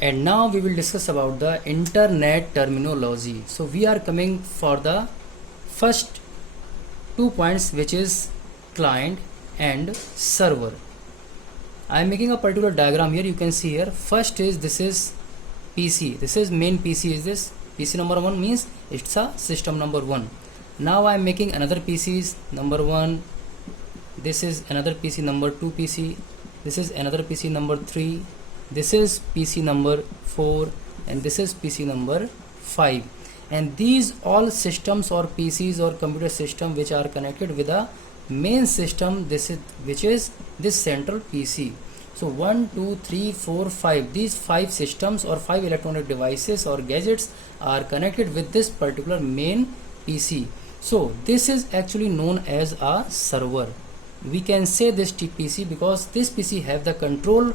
And now we will discuss about the internet terminology. So we are coming for the first 2 points, which is client and server. I am making a particular diagram here. You can see here. First is this is PC. This is main PC. Is this PC number 1 means it's a system number 1. Now I am making another PCs number 1. This is another PC number 2 PC. This is another PC number 3. This is PC number 4 and this is PC number 5, and these all systems or PCs or computer system which are connected with a main system, which is this central PC. So 1 2 3 4 5, these 5 systems or 5 electronic devices or gadgets are connected with this particular main PC. So this is actually known as a server. We can say this PC because this PC have the control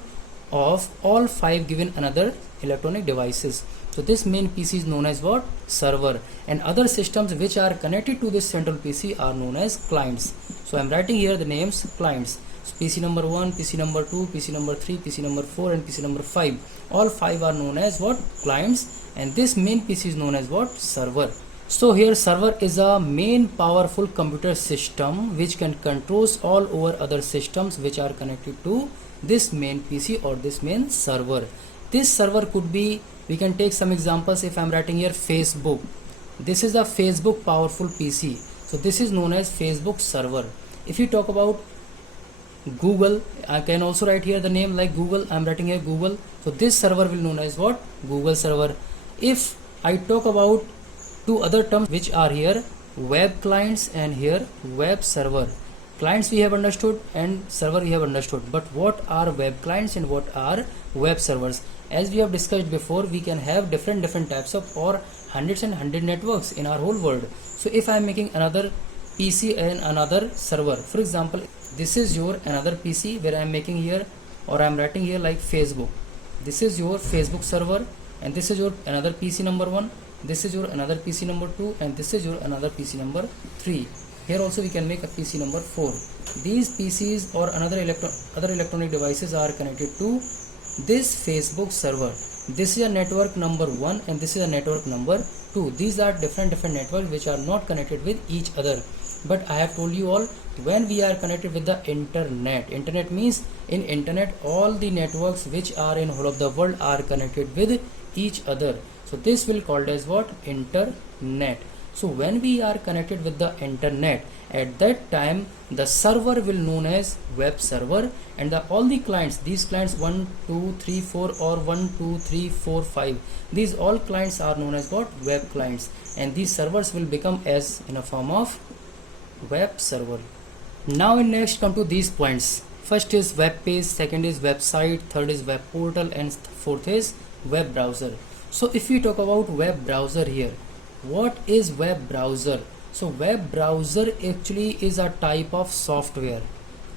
of all 5 given another electronic devices. So this main PC is known as what? Server, and other systems which are connected to this central PC are known as clients. So I am writing here the names clients. So PC number 1, PC number 2, PC number 3, PC number 4 and PC number 5. All 5 are known as what? Clients, and this main PC is known as what? Server. So here server is a main powerful computer system which can controls all over other systems which are connected to this main PC or this main server. This server could be, we can take some examples. If I am writing here Facebook, this is a Facebook powerful PC. So this is known as Facebook server. If you talk about Google, I can also write here the name like Google. I am writing here Google. So this server will known as what? Google server. If I talk about two other terms which are here, web clients and here web server. Clients we have understood and server we have understood, but what are web clients and what are web servers? As we have discussed before, we can have different types of or hundreds and hundred networks in our whole world. So if I am making another PC and another server, for example, this is your another PC where I am making here or I am writing here like Facebook. This is your Facebook server and this is your another PC number 1. This is your another PC number 2 and this is your another PC number 3. Here also we can make a PC number 4. These PCs or other electronic devices are connected to this Facebook server. This is a network number 1 and this is a network number 2. These are different networks which are not connected with each other. But I have told you all, when we are connected with the internet means in internet all the networks which are in whole of the world are connected with each other. So this will called as what? Internet. So when we are connected with the internet, at that time the server will known as web server, and all the clients, these clients 1 2 3 4 or 1 2 3 4 5, these all clients are known as what? Web clients, and these servers will become as in a form of web server. Now in next come to these points. First is web page, second is website, third is web portal, and fourth is web browser. So if we talk about web browser here, what is web browser? So web browser actually is a type of software.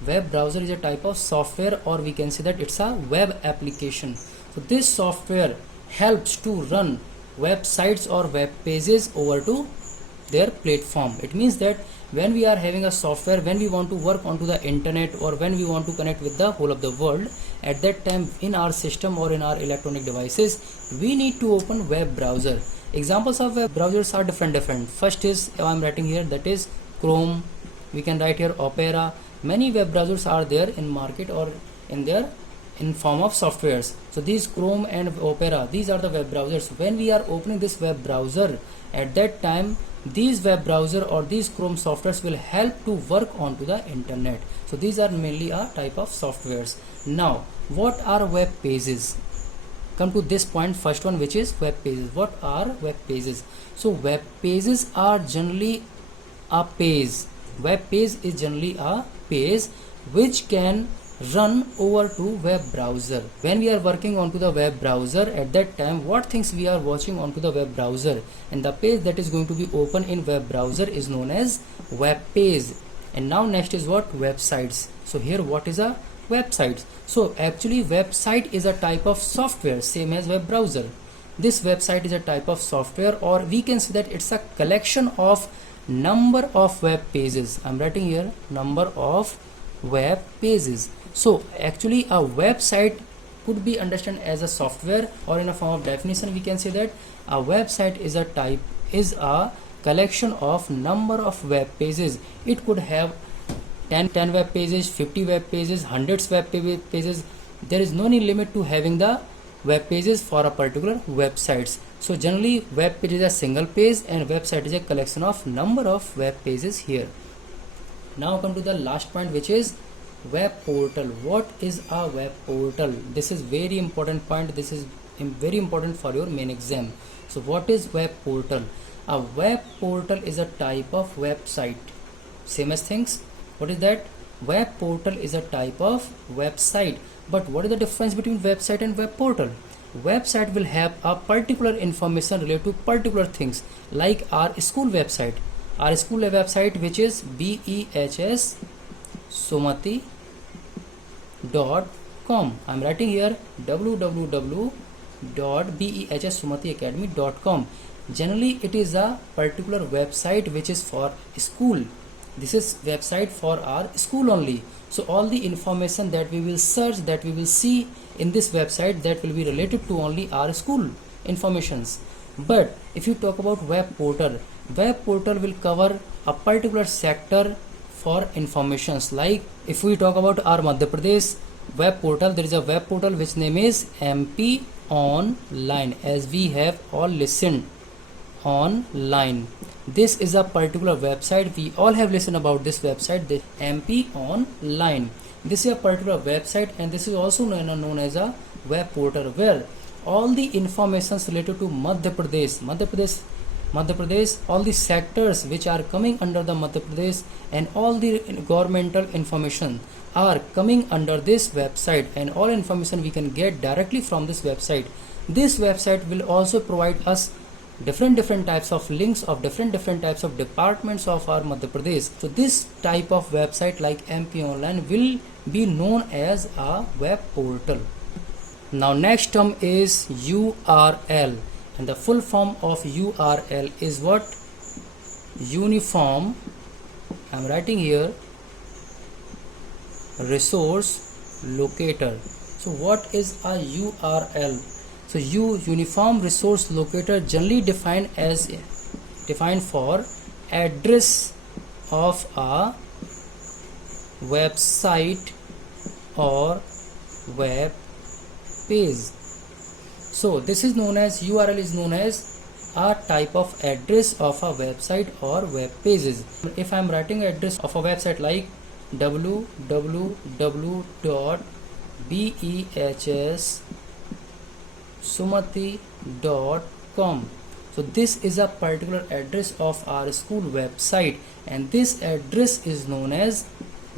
Web browser is a type of software, or we can say that it's a web application. So this software helps to run websites or web pages over to their platform. It means that when we are having a software, when we want to work onto the internet or when we want to connect with the whole of the world, at that time in our system or in our electronic devices, we need to open web browser. Examples of web browsers are different. First is I am writing here, that is Chrome. We can write here Opera. Many web browsers are there in market or in form of softwares. So these Chrome and Opera, these are the web browsers. When we are opening this web browser, at that time these web browser or these Chrome softwares will help to work onto the internet. So these are mainly a type of softwares. Now what are web pages? Come to this point, first one, which is web pages. What are web pages? So web pages are generally a page. Web page is generally a page which can run over to web browser. When we are working onto the web browser, at that time what things we are watching onto the web browser, and the page that is going to be open in web browser is known as web page. And now next is what? Websites. So here what is a website? So actually website is a type of software same as web browser. This website is a type of software, or we can say that it's a collection of number of web pages. I'm writing here number of web pages. So actually a website could be understood as a software, or in a form of definition we can say that a website is a collection of number of web pages. It could have 10 web pages, 50 web pages, hundreds web pages. There is no need limit to having the web pages for a particular websites. So generally web page is a single page and website is a collection of number of web pages here. Now come to the last point, which is web portal. What is a web portal? This is very important point. This is very important for your main exam. So what is web portal? A web portal is a type of website. Same as things. What is that? Web portal is a type of website. But what is the difference between website and web portal? Website will have a particular information related to particular things, like our school website. Our school website, which is behsumati.com. I'm writing here www.behsumatiacademy.com. Generally it is a particular website which is for school. This is website for our school only. So all the information that we will search, that we will see in this website, that will be related to only our school informations. But if you talk about web portal will cover a particular sector for informations. Like if we talk about our Madhya Pradesh web portal, there is a web portal which name is MP Online, as we have all listened, online. This is a particular website. We all have listened about this website, the MP Online. This is a particular website, and this is also known as a web portal, where all the informations related to Madhya Pradesh, all the sectors which are coming under the Madhya Pradesh, and all the governmental information are coming under this website, and all information we can get directly from this website. This website will also provide us different types of links of different types of departments of our Madhya Pradesh. So this type of website like MP Online will be known as a web portal. Now next term is URL, and the full form of URL is what? Uniform, I'm writing here, resource locator. So what is a URL? So uniform resource locator, generally defined for address of a website or web page. So this is known as URL is known as a type of address of a website or web pages. If I am writing address of a website like www.behsumati.com, so this is a particular address of our school website, and this address is known as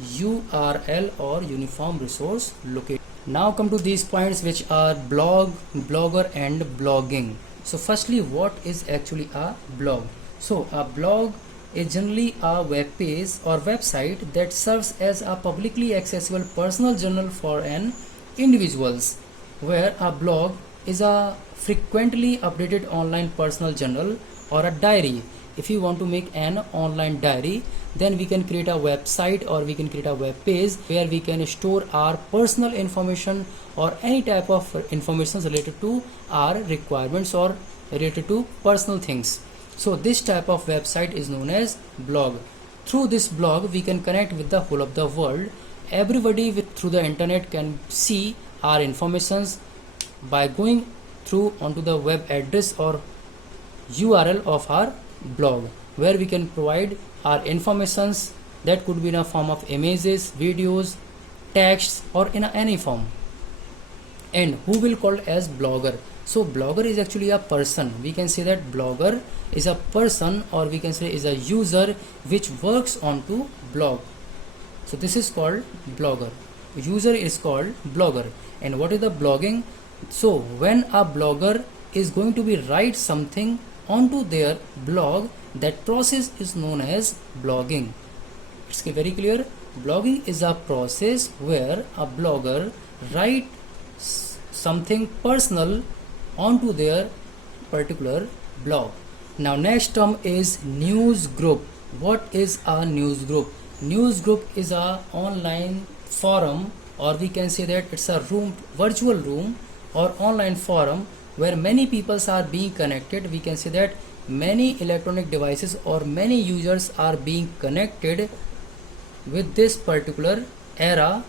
URL or uniform resource locator. Now come to these points, which are blog, blogger and blogging. So firstly, what is actually a blog? So a blog is generally a web page or website that serves as a publicly accessible personal journal for an individuals, where a blog is a frequently updated online personal journal or a diary. If you want to make an online diary, then we can create a website or we can create a web page where we can store our personal information or any type of information related to our requirements or related to personal things. So this type of website is known as blog. Through this blog we can connect with the whole of the world. Everybody through the internet can see our informations by going through onto the web address or URL of our blog, where we can provide our informations that could be in a form of images, videos, texts, or in any form. And who will called as blogger? So blogger is actually a person. We can say that blogger is a person, or we can say is a user which works onto blog. So this is called blogger. User is called blogger. And what is the blogging? So when a blogger is going to be write something onto their blog, that process is known as blogging. It's very clear. Blogging is a process where a blogger writes something personal onto their particular blog. Now next term is news group. What is a news group? News group is a online forum or we can say that it's a room, virtual room or online forum where many peoples are being connected. We can say that many electronic devices or many users are being connected with this particular era,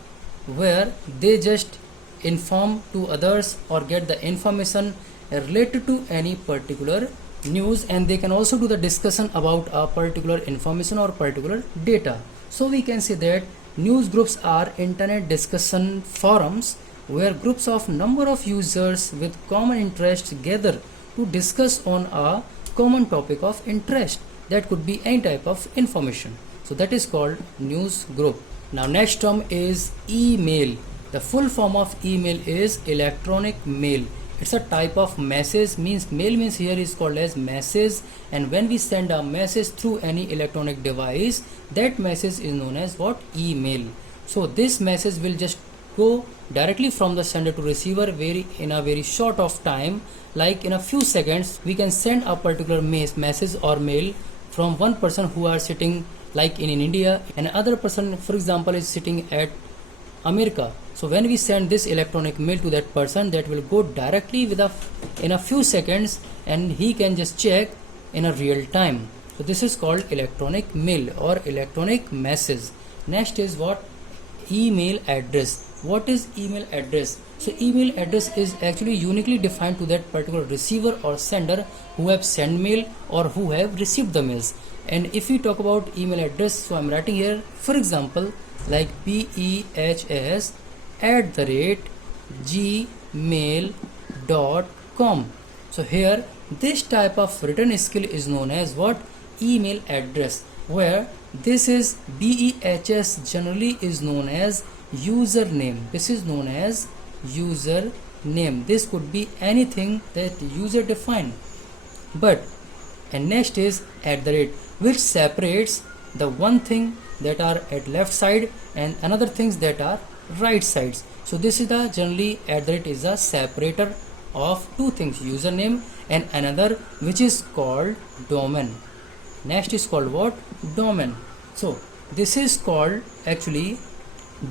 where they just inform to others or get the information related to any particular news, and they can also do the discussion about a particular information or particular data. So we can say that news groups are internet discussion forums where groups of number of users with common interests gather to discuss on a common topic of interest. That could be any type of information. So that is called news group. Now next term is email. The full form of email is electronic mail. It's a type of message, means mail means here is called as message, and when we send a message through any electronic device, that message is known as what? Email. So this message will just go directly from the sender to receiver in a very short of time, like in a few seconds we can send a particular message or mail from one person who are sitting like in India, and other person for example is sitting at America. So when we send this electronic mail to that person, that will go directly in a few seconds, and he can just check in a real time. So this is called electronic mail or electronic message. Next is what? Email address. What is email address? So email address is actually uniquely defined to that particular receiver or sender who have sent mail or who have received the mails. And if we talk about email address, so I'm writing here for example like BEHS@gmail.com. So here this type of written skill is known as what? Email address, where this is BEHS generally is known as username. This is known as username. This could be anything that user define. And next is @, which separates the one thing that are at left side and another things that are right sides. So this is the generally @ is a separator of two things, username and another which is called domain. Next is called what? Domain. So this is called actually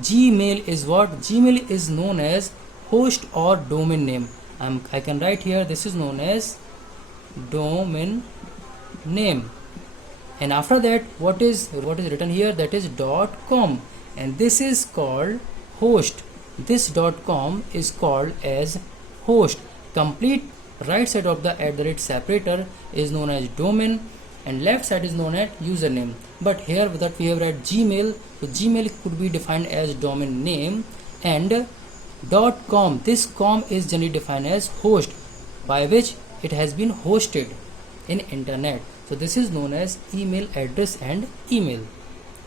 Gmail is what? Gmail is known as host or domain name. I can write here, this is known as domain name. And after that what is written here? That is .com, and this is called host. This .com is called as host. Complete right side of the @ separator is known as domain and left side is known as username. But here that we have read Gmail, so Gmail could be defined as domain name, and .com, this com is generally defined as host by which it has been hosted in internet. So this is known as email address and email.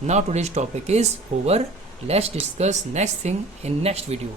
Now today's topic is over. Let's discuss next thing in next video.